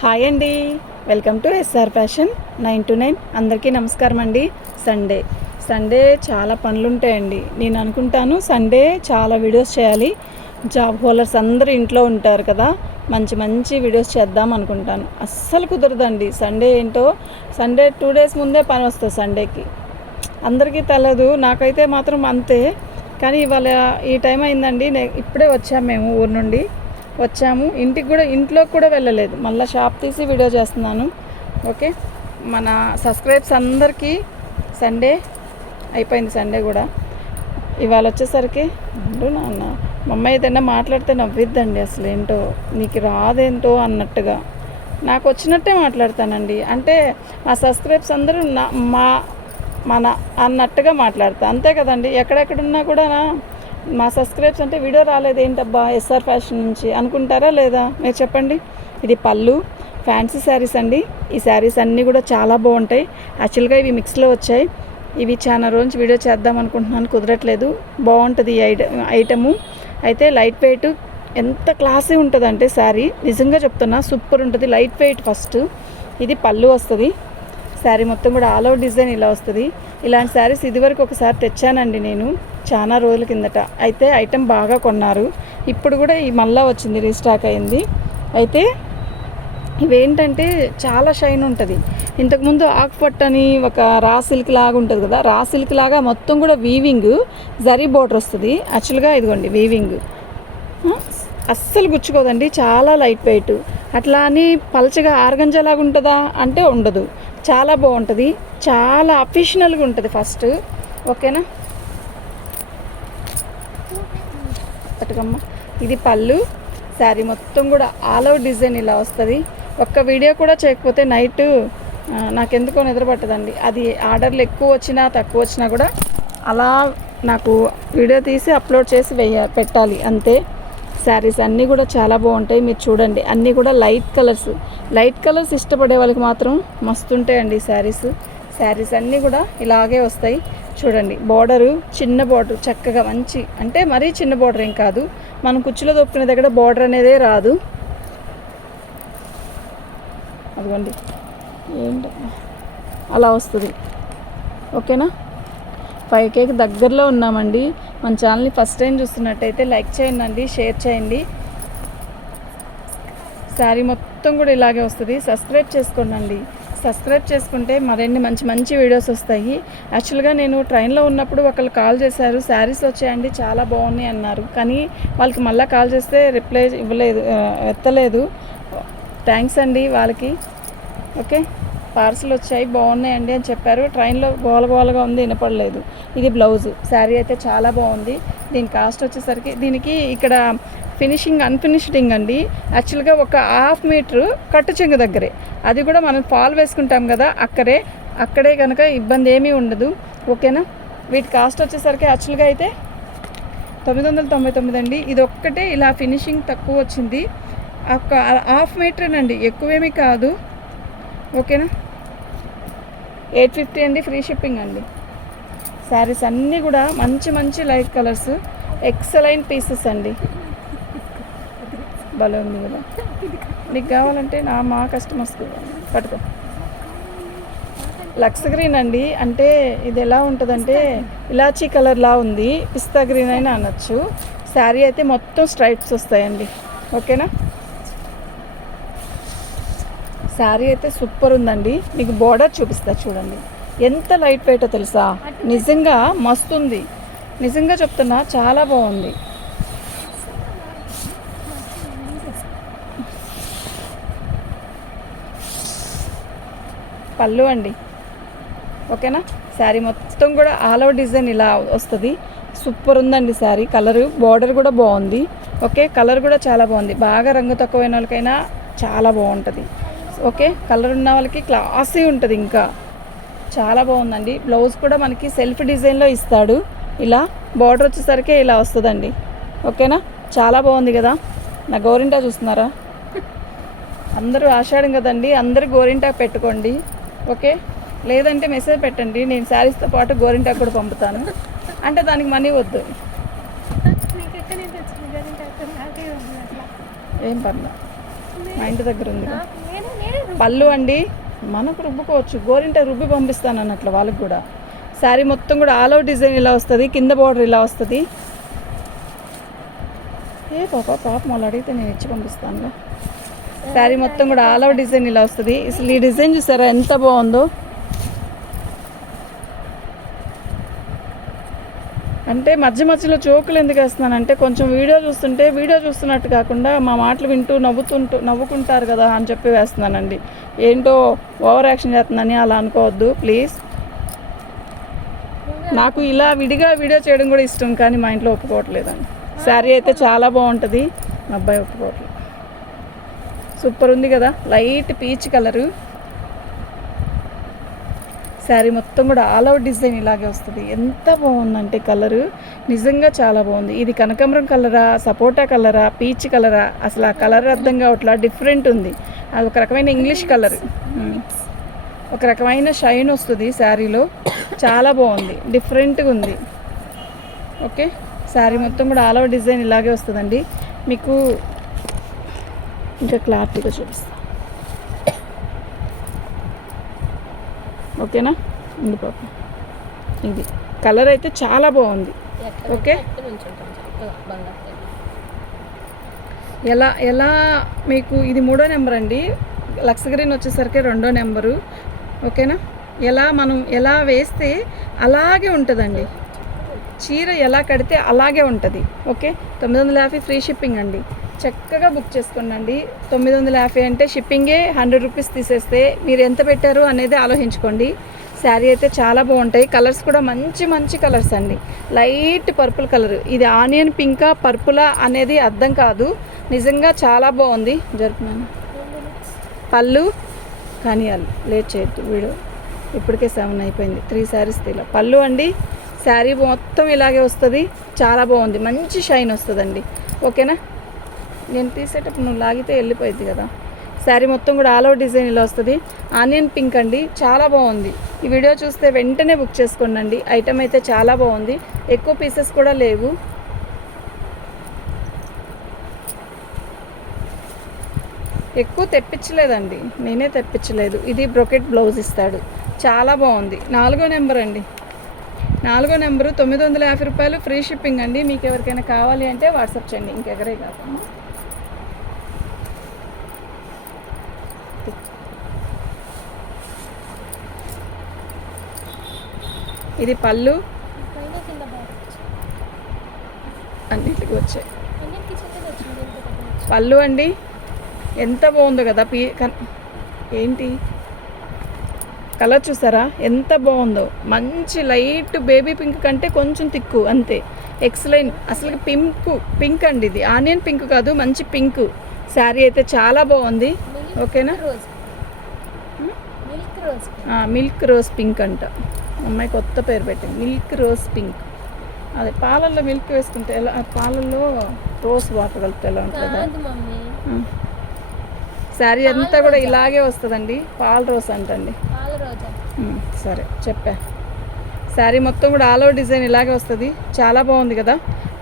Hi అండి, welcome to SR fashion 9 to 9. అందరికీ నమస్కారం అండి. సండే చాలా పనులు ఉంటాయండి. నేను అనుకుంటాను సండే చాలా వీడియోస్ చేయాలి. జాబ్ హోల్డర్స్ అందరూ ఇంట్లో ఉంటారు కదా, మంచి వీడియోస్ చేద్దాం అనుకుంటాను. అస్సలు కుదరదండి. సండే ఏంటో, సండే 2 days ముందే పని వస్తుంది. సండేకి అందరికీ తెలదు, నాకైతే మాత్రం అంతే. కానీ ఇవాళ ఈ టైం అయిందండి. ఇప్పుడే వచ్చాము, మేము ఊరు నుండి వచ్చాము. ఇంట్లోకి కూడా వెళ్ళలేదు, మళ్ళీ షాప్ తీసి వీడియో చేస్తున్నాను. ఓకే, మన సబ్స్క్రైబ్స్ అందరికీ సండే అయిపోయింది. సండే కూడా ఇవాళ వచ్చేసరికి నాన్న మా అమ్మాయి ఏదైనా మాట్లాడితే నవ్విద్దండి. అసలు ఏంటో నీకు రాదేంటో అన్నట్టుగా, నాకు వచ్చినట్టే మాట్లాడతానండి. అంటే మా సబ్స్క్రైబ్స్ అందరూ మన అన్నట్టుగా మాట్లాడతా, అంతే కదండి. ఎక్కడెక్కడున్నా కూడా మా సబ్స్క్రైబ్స్ అంటే వీడియో రాలేదు ఏంటబ్బా ఎస్ఆర్ ఫ్యాషన్ నుంచి అనుకుంటారా లేదా, మీరు చెప్పండి. ఇది పళ్ళు, ఫ్యాన్సీ శారీస్ అండి. ఈ శారీస్ అన్నీ కూడా చాలా బాగుంటాయి. యాక్చువల్గా ఇవి మిక్స్లో వచ్చాయి. ఇవి చాలా రోజు వీడియో చేద్దాం అనుకుంటున్నాను, కుదరట్లేదు. బాగుంటుంది ఈ ఐటము అయితే. లైట్ వెయిట్, ఎంత క్లాసీ ఉంటుందంటే శారీ, నిజంగా చెప్తున్నా సూపర్ ఉంటుంది. Light weight first. ఇది పళ్ళు వస్తుంది. శారీ మొత్తం కూడా ఆల్ ఓవర్ డిజైన్ ఇలా వస్తుంది. ఇలాంటి శారీస్ ఇదివరకు ఒకసారి తెచ్చానండి నేను, చాలా రోజుల కిందట. అయితే ఐటెం బాగా కొన్నారు. ఇప్పుడు కూడా ఈ మళ్ళా వచ్చింది, రీస్టాక్ అయింది. అయితే ఇవేంటంటే చాలా షైన్ ఉంటుంది. ఇంతకుముందు ఆకుపట్టు అని ఒక రా సిల్క్ లాగా ఉంటుంది కదా, రా సిల్క్ లాగా మొత్తం కూడా వీవింగ్ జరీ బోర్డర్ వస్తుంది. యాక్చువల్గా ఇదిగోండి వీవింగ్, అస్సలు గుచ్చుకోదండి, చాలా లైట్ వెయిట్. అట్లా అని పలచగా ఆర్గంజా లాగా ఉంటుందా అంటే ఉండదు, చాలా బాగుంటుంది, చాలా అఫిషనల్గా ఉంటుంది ఫస్ట్. ఓకేనా, పట్టుకమ్మ. ఇది పళ్ళు, శారీ మొత్తం కూడా ఆల్ ఓవర్ డిజైన్ ఇలా వస్తుంది. ఒక్క వీడియో కూడా చేయకపోతే నైట్ నాకెందుకో నిద్ర పట్టదండి. అది ఆర్డర్లు ఎక్కువ వచ్చినా తక్కువ వచ్చినా కూడా అలా నాకు వీడియో తీసి అప్లోడ్ చేసి పెట్టాలి అంతే. శారీస్ అన్నీ కూడా చాలా బాగుంటాయి, మీరు చూడండి. అన్నీ కూడా లైట్ కలర్స్ ఇష్టపడే వాళ్ళకి మాత్రం మస్తు ఉంటాయండి శారీస్ అన్నీ కూడా ఇలాగే వస్తాయి. చూడండి, బార్డరు చిన్న బార్డర్, చక్కగా మంచి, అంటే మరీ చిన్న బార్డర్ ఏం కాదు, మనం కుచ్చులో దొప్పుకునే దగ్గర బార్డర్ అనేదే రాదు. అదిగోండి ఏంటి అలా వస్తుంది. ఓకేనా, 5Kకి దగ్గరలో ఉన్నామండి. మన ఛానల్ని ఫస్ట్ టైం చూస్తున్నట్టయితే లైక్ చేయండి, షేర్ చేయండి. శారీ మొత్తం కూడా ఇలాగే వస్తుంది. సబ్స్క్రైబ్ చేసుకోండి. సబ్స్క్రైబ్ చేసుకుంటే మరిన్ని మంచి వీడియోస్ వస్తాయి. యాక్చువల్గా నేను ట్రైన్లో ఉన్నప్పుడు ఒకళ్ళు కాల్ చేశారు, శారీస్ వచ్చాయండి చాలా బాగున్నాయి అన్నారు. కానీ వాళ్ళకి మళ్ళీ కాల్ చేస్తే రిప్లై ఎత్తలేదు. థ్యాంక్స్ అండి వాళ్ళకి. ఓకే, పార్సల్ వచ్చాయి బాగున్నాయండి అని చెప్పారు. ట్రైన్లో గోలగా ఉంది, వినపడలేదు. ఇది బ్లౌజు, శారీ అయితే చాలా బాగుంది. దీని కాస్ట్ వచ్చేసరికి, దీనికి ఇక్కడ ఫినిషింగ్ అన్ఫినిషింగ్ అండి. యాక్చువల్గా ఒక 1/2 మీటర్ కట్టు చెంగు దగ్గరే, అది కూడా మనం ఫాల్ వేసుకుంటాం కదా అక్కడే కనుక ఇబ్బంది ఏమీ ఉండదు. ఓకేనా, వీటి కాస్ట్ వచ్చేసరికి యాక్చువల్గా అయితే 999 అండి. ఇది ఒక్కటే ఇలా ఫినిషింగ్ తక్కువ వచ్చింది. ఒక 1/2 మీటరేనండి, ఎక్కువేమీ కాదు. ఓకేనా, 850 అండి, ఫ్రీ షిప్పింగ్ అండి. శారీస్ అన్నీ కూడా మంచి లైట్ కలర్స్, ఎక్సలెంట్ పీసెస్ అండి. భలే ఉంది కదా, నీకు కావాలంటే మా కస్టమర్స్కి పట్టుకో. లక్స్ గ్రీన్ అండి, అంటే ఇది ఎలా ఉంటుందంటే ఇలాచీ కలర్లా ఉంది, పిస్తా గ్రీన్ అయినా అనొచ్చు. శారీ అయితే మొత్తం స్ట్రైప్స్ వస్తాయండి. ఓకేనా, శారీ అయితే సూపర్ ఉందండి. మీకు బార్డర్ చూపిస్తా చూడండి, ఎంత లైట్ వెయిటో తెలుసా, నిజంగా మస్తుంది. నిజంగా చెప్తున్నా, చాలా బాగుంది. పళ్ళు అండి. ఓకేనా, శారీ మొత్తం కూడా ఆల్ ఓవర్ డిజైన్ ఇలా వస్తుంది. సూపర్ ఉందండి శారీ. కలరు, బార్డర్ కూడా బాగుంది. ఓకే, కలర్ కూడా చాలా బాగుంది. బాగా రంగు తక్కువైన వాళ్ళకైనా చాలా బాగుంటుంది. ఓకే, కలర్ ఉన్న వాళ్ళకి క్లాసీ ఉంటుంది, ఇంకా చాలా బాగుందండి. బ్లౌజ్ కూడా మనకి సెల్ఫ్ డిజైన్లో ఇస్తాడు. ఇలా బార్డర్ వచ్చేసరికి ఇలా వస్తుందండి. ఓకేనా, చాలా బాగుంది కదా. నా గోరింటా చూస్తున్నారా, అందరూ ఆషాఢం కదండి, అందరూ గోరింటా పెట్టుకోండి. ఓకే, లేదంటే మెసేజ్ పెట్టండి, నేను శారీస్తో పాటు గోరింటా కూడా పంపుతాను. అంటే దానికి మనీ వద్దు, ఏం పర్లేదు. మా ఇంటి దగ్గర ఉంది. పళ్ళు అండి మనకు రుబ్బుకోవచ్చు, గోరింట రుబ్బి పంపిస్తాను అన్నట్లు వాళ్ళకి కూడా. శారీ మొత్తం కూడా ఆల్ ఓవర్ డిజైన్ ఇలా వస్తుంది, కింద బార్డర్ ఇలా వస్తుంది. పాప వాళ్ళు అడిగితే నేను ఇచ్చి పంపిస్తాను. శారీ మొత్తం కూడా ఆల్ ఓవర్ డిజైన్ ఇలా వస్తుంది. అసలు ఈ డిజైన్ చూసారా ఎంత బాగుందో. అంటే మధ్య మధ్యలో జోకులు ఎందుకు వేస్తున్నానంటే కొంచెం వీడియో చూస్తున్నట్టు కాకుండా మా మాటలు వింటూ నవ్వుకుంటారు కదా అని చెప్పి వేస్తున్నానండి. ఏంటో ఓవర్ యాక్షన్ చేస్తుందని అలా అనుకోవద్దు ప్లీజ్. నాకు ఇలా విడిగా వీడియో చేయడం కూడా ఇష్టం, కానీ మా ఇంట్లో ఒప్పుకోవట్లేదండి. శారీ అయితే చాలా బాగుంటుంది, మా అబ్బాయి ఒప్పుకోవట్లేదు. సూపర్ ఉంది కదా, లైట్ పీచ్ కలరు. శారీ మొత్తం కూడా ఆల్ అవుట్ డిజైన్ ఇలాగే వస్తుంది. ఎంత బాగుందంటే కలరు నిజంగా చాలా బాగుంది. ఇది కనకాంబరం కలరా, సపోటా కలరా, పీచ్ కలరా, అసలు ఆ కలర్ అర్థం కావట్లా. డిఫరెంట్ ఉంది, అది ఒక రకమైన ఇంగ్లీష్ కలర్, ఒక రకమైన షైన్ వస్తుంది శారీలో. చాలా బాగుంది, డిఫరెంట్గా ఉంది. ఓకే, శారీ మొత్తం కూడా ఆల్ ఓవర్ డిజైన్ ఇలాగే వస్తుందండి. మీకు ఇంకా క్లారిటీగా చూపిస్తాను. ఓకేనా, ఉంది పాప. ఇది కలర్ అయితే చాలా బాగుంది. ఓకే, ఎలా మీకు ఇది 3వ నెంబర్ అండి. లక్స్ గ్రీన్ వచ్చేసరికి 2వ నెంబరు. ఓకేనా, మనం ఎలా వేస్తే అలాగే ఉంటుందండి. చీర ఎలా కడితే అలాగే ఉంటుంది. ఓకే, 950 ఫ్రీ షిప్పింగ్ అండి. చక్కగా బుక్ చేసుకోండి. 950 అంటే షిప్పింగే 100 రూపీస్ తీసేస్తే మీరు ఎంత పెట్టారు అనేది ఆలోచించుకోండి. శారీ అయితే చాలా బాగుంటాయి. కలర్స్ కూడా మంచి మంచి కలర్స్ అండి. లైట్ పర్పుల్ కలర్, ఇది ఆనియన్ పింకా పర్పులా అనేది అర్థం కాదు, నిజంగా చాలా బాగుంది. జరుపున్నాను పళ్ళు కానీ లేట్ చేయొద్దు, వీడియో ఇప్పటికే 7 అయిపోయింది. 3 శారీస్ తీలా. పళ్ళు అండి, శారీ మొత్తం ఇలాగే వస్తుంది. చాలా బాగుంది, మంచి షైన్ వస్తుందండి. ఓకేనా, నేను తీసేటప్పుడు నువ్వు లాగితే వెళ్ళిపోయింది కదా. శారీ మొత్తం కూడా ఆల్ ఓవర్ డిజైన్ ఇలా వస్తుంది. ఆనియన్ పింక్ అండి, చాలా బాగుంది. ఈ వీడియో చూస్తే వెంటనే బుక్ చేసుకోండి. ఐటమ్ అయితే చాలా బాగుంది, ఎక్కువ పీసెస్ కూడా లేవు. ఎక్కువ తెప్పించలేదండి, నేనే తెప్పించలేదు. ఇది బ్రొకెట్ బ్లౌజ్ ఇస్తాడు, చాలా బాగుంది. 4వ నెంబర్ అండి. 4వ నెంబరు 950 రూపాయలు ఫ్రీ షిప్పింగ్ అండి. మీకు ఎవరికైనా కావాలి అంటే వాట్సాప్ చేయండి, ఇంకెవరే కాదు. ఇది పళ్ళు, అన్నిటికి వచ్చాయి. పళ్ళు అండి, ఎంత బాగుందో కదా. ఏంటి కలర్ చూసారా ఎంత బాగుందో. మంచి లైట్ బేబీ పింక్ కంటే కొంచెం తిక్కు అంతే. ఎక్సలెంట్, అసలు పింక్ అండి. ఇది ఆనియన్ పింక్ కాదు, మంచి పింక్. శారీ అయితే చాలా బాగుంది. ఓకేనా, మిల్క్ రోజ్ పింక్ అంట. అమ్మాయి కొత్త పేరు పెట్టింది, మిల్క్ రోజ్ పింక్. అదే పాలల్లో మిల్క్ వేసుకుంటే ఎలా, పాలల్లో రోజ్ వాటర్ కలిపితే ఎలా ఉంటుంది. శారీ అంతా కూడా ఇలాగే వస్తుందండి. పాల రోజ్ అంటండి. సరే చెప్పా. శారీ మొత్తం కూడా ఆల్ ఓవర్ డిజైన్ ఇలాగే వస్తుంది. చాలా బాగుంది కదా,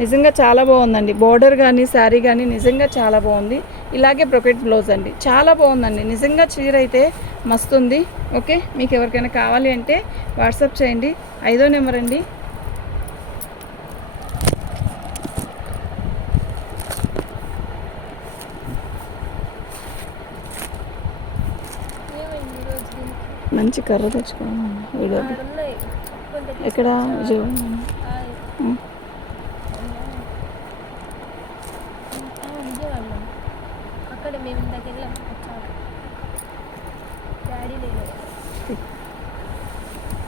నిజంగా చాలా బాగుందండి. బోర్డర్ కానీ శారీ కానీ నిజంగా చాలా బాగుంది. ఇలాగే బ్రొకెట్ బ్లౌజ్ అండి, చాలా బాగుందండి. నిజంగా చీర అయితే మస్తు ఉంది. ఓకే, మీకు ఎవరికైనా కావాలి అంటే వాట్సాప్ చేయండి. 5వ నెంబర్ అండి. మంచి కర్ర తెచ్చుకోవాలి. వీడియో ఎక్కడ అక్కడ మేము ఇందాక వెళ్ళాం.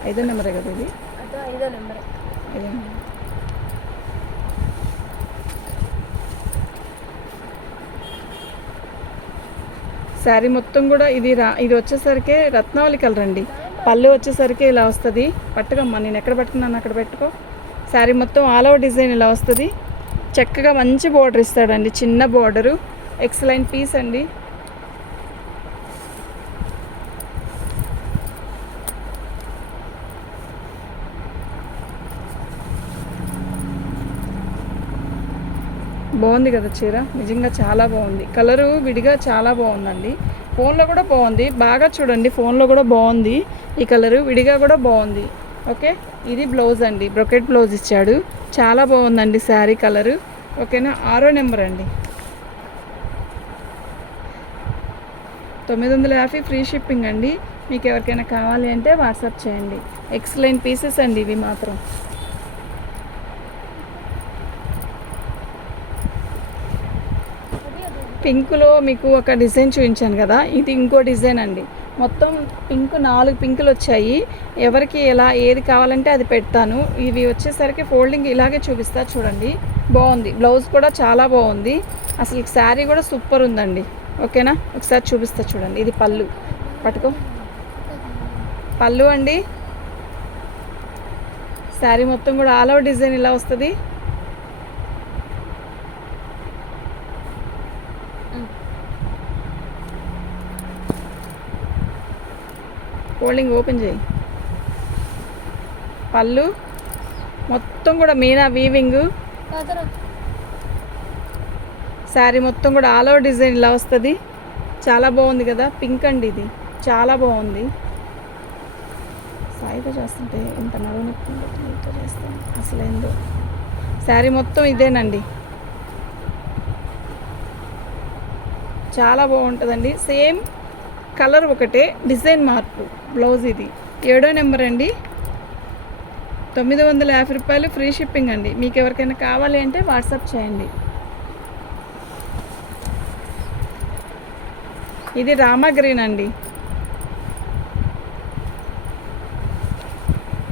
5వ నెంబరే కదా ఇది. 5వ నెంబరే. శారీ మొత్తం కూడా ఇది వచ్చేసరికి రత్నావళి కలర్ అండి. పళ్ళు వచ్చేసరికి ఇలా వస్తుంది. పట్టుకమ్మా, నేను ఎక్కడ పట్టుకున్నాను అక్కడ పెట్టుకో. శారీ మొత్తం ఆల్ ఓవర్ డిజైన్ ఇలా వస్తుంది. చక్కగా మంచి బోర్డర్ ఇస్తాడండి, చిన్న బోర్డరు. ఎక్సలెంట్ పీస్ అండి. బాగుంది కదా చీర, నిజంగా చాలా బాగుంది. కలరు విడిగా చాలా బాగుందండి. ఫోన్లో కూడా బాగుంది, బాగా చూడండి, ఫోన్లో కూడా బాగుంది. ఈ కలరు విడిగా కూడా బాగుంది. ఓకే, ఇది బ్లౌజ్ అండి, బ్రొకెట్ బ్లౌజ్ ఇచ్చాడు. చాలా బాగుందండి శారీ కలరు. ఓకేనా, 6వ నెంబర్ అండి. 950 ఫ్రీ షిప్పింగ్ అండి. మీకు ఎవరికైనా కావాలి అంటే వాట్సాప్ చేయండి. ఎక్సలెంట్ పీసెస్ అండి ఇవి మాత్రం. పింక్లో మీకు ఒక డిజైన్ చూపించాను కదా, ఇది ఇంకో డిజైన్ అండి. మొత్తం పింక్ 4 పింకులు వచ్చాయి. ఎవరికి ఎలా ఏది కావాలంటే అది పెడతాను. ఇవి వచ్చేసరికి ఫోల్డింగ్ ఇలాగే చూపిస్తా చూడండి. బాగుంది, బ్లౌజ్ కూడా చాలా బాగుంది. అసలు శారీ కూడా సూపర్ ఉందండి. ఓకేనా, ఒకసారి చూపిస్తా చూడండి. ఇది పళ్ళు, పట్టుకో. పళ్ళు అండి. శారీ మొత్తం కూడా ఆల్ ఓవర్ డిజైన్ ఇలా వస్తుంది. ఫోల్డింగ్ ఓపెన్ చేయి. పళ్ళు మొత్తం కూడా మీనా వీవింగ్. శారీ మొత్తం కూడా ఆల్ ఓవర్ డిజైన్ ఇలా వస్తుంది. చాలా బాగుంది కదా, పింక్ అండి, ఇది చాలా బాగుంది. సాయితో చేస్తుంటే ఇంత నడువు నొప్పి చేస్తాను అసలు ఏందో. శారీ మొత్తం ఇదేనండి, చాలా బాగుంటుందండి. సేమ్ కలర్ ఒకటే, డిజైన్ మార్పు. బ్లౌజ్ ఇది 7వ నెంబర్ అండి. 950 రూపాయలు ఫ్రీ షిప్పింగ్ అండి. మీకు ఎవరికైనా కావాలి అంటే వాట్సాప్ చేయండి. ఇది రామా గ్రీన్ అండి.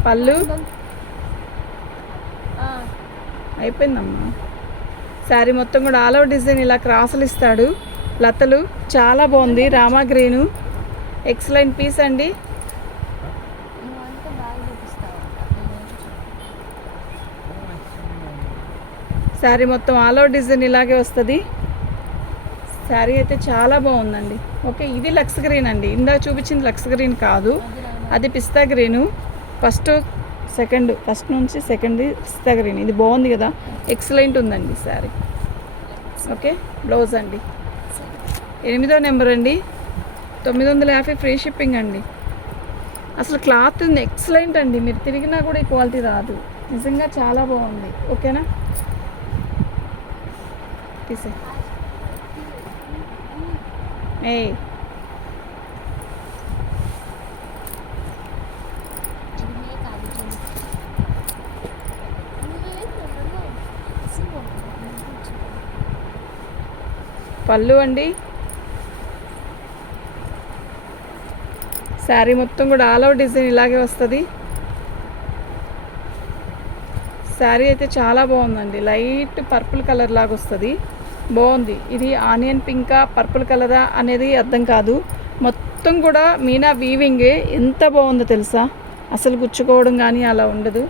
పళ్ళు అయిపోయిందమ్మా. శారీ మొత్తం కూడా ఆల్ ఓవర్ డిజైన్ ఇలా క్రాసులు ఇస్తాడు, లతలు. చాలా బాగుంది, రామా గ్రీను. ఎక్సలెంట్ పీస్ అండి. శారీ మొత్తం ఆల్ ఓవర్ డిజైన్ ఇలాగే వస్తుంది. శారీ అయితే చాలా బాగుందండి. ఓకే, ఇది లక్స్ గ్రీన్ అండి. ఇందాక చూపించింది లక్స్ గ్రీన్ కాదు, అది పిస్తా గ్రీను. ఫస్ట్ నుంచి సెకండ్ పిస్తా గ్రీన్. ఇది బాగుంది కదా, ఎక్సలెంట్ ఉందండి శారీ. ఓకే, బ్లౌజ్ అండి. 8వ నెంబర్ అండి. 950 ఫ్రీ షిప్పింగ్ అండి. అసలు క్లాత్ ఎక్సలెంట్ అండి. మీరు తిరిగినా కూడా ఈ క్వాలిటీ రాదు, నిజంగా చాలా బాగుంది. ఓకేనా, తీసే. ఏ పళ్ళు అండి. శారీ మొత్తం కూడా ఆల్ ఓవర్ డిజైన్ ఇలాగే వస్తుంది. శారీ అయితే చాలా బాగుందండి. లైట్ పర్పుల్ కలర్ లాగా వస్తుంది, బాగుంది. ఇది ఆనియన్ పింకా పర్పుల్ కలరా అనేది అర్థం కాదు. మొత్తం కూడా మీనా వీవింగే. ఎంత బాగుందో తెలుసా, అసలు గుచ్చుకోవడం కానీ అలా ఉండదు.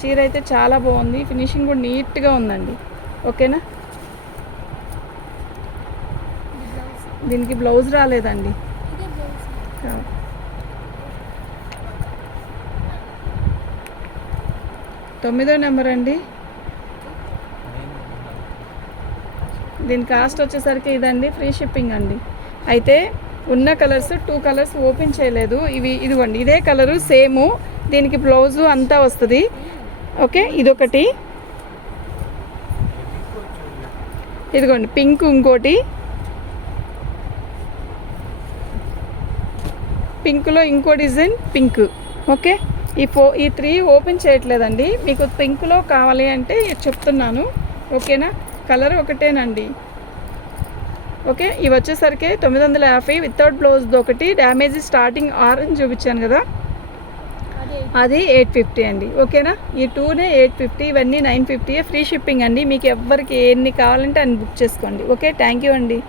చీర అయితే చాలా బాగుంది, ఫినిషింగ్ కూడా నీట్గా ఉందండి. ఓకేనా, దీనికి బ్లౌజ్ రాలేదండి. 9వ నెంబర్ అండి. దీని కాస్ట్ వచ్చేసరికి ఇదండి, ఫ్రీ షిప్పింగ్ అండి. అయితే ఉన్న కలర్స్ 2 కలర్స్ ఓపెన్ చేయలేదు. ఇదిగోండి, ఇదే కలరు సేము. దీనికి బ్లౌజు అంతా వస్తుంది. ఓకే, ఇదొకటి, ఇదిగోండి పింక్, ఇంకోటి పింక్లో ఇంకో డిజైన్ పింక్. ఓకే, ఈ 3 ఓపెన్ చేయట్లేదండి. మీకు పింక్లో కావాలి అంటే చెప్తున్నాను. ఓకేనా, కలర్ ఒకటేనండి. ఓకే, ఇవి వచ్చేసరికి 950 వితౌట్ బ్లౌజ్. ఒకటి డ్యామేజ్ స్టార్టింగ్ ఆరెంజ్ చూపించాను కదా, అది 850 అండి. ఓకేనా, ఈ 2నే 850, ఇవన్నీ 950. ఫ్రీ షిప్పింగ్ అండి. మీకు ఎవరికి ఎన్ని కావాలంటే అన్ని బుక్ చేసుకోండి. ఓకే, థ్యాంక్ యూ అండి.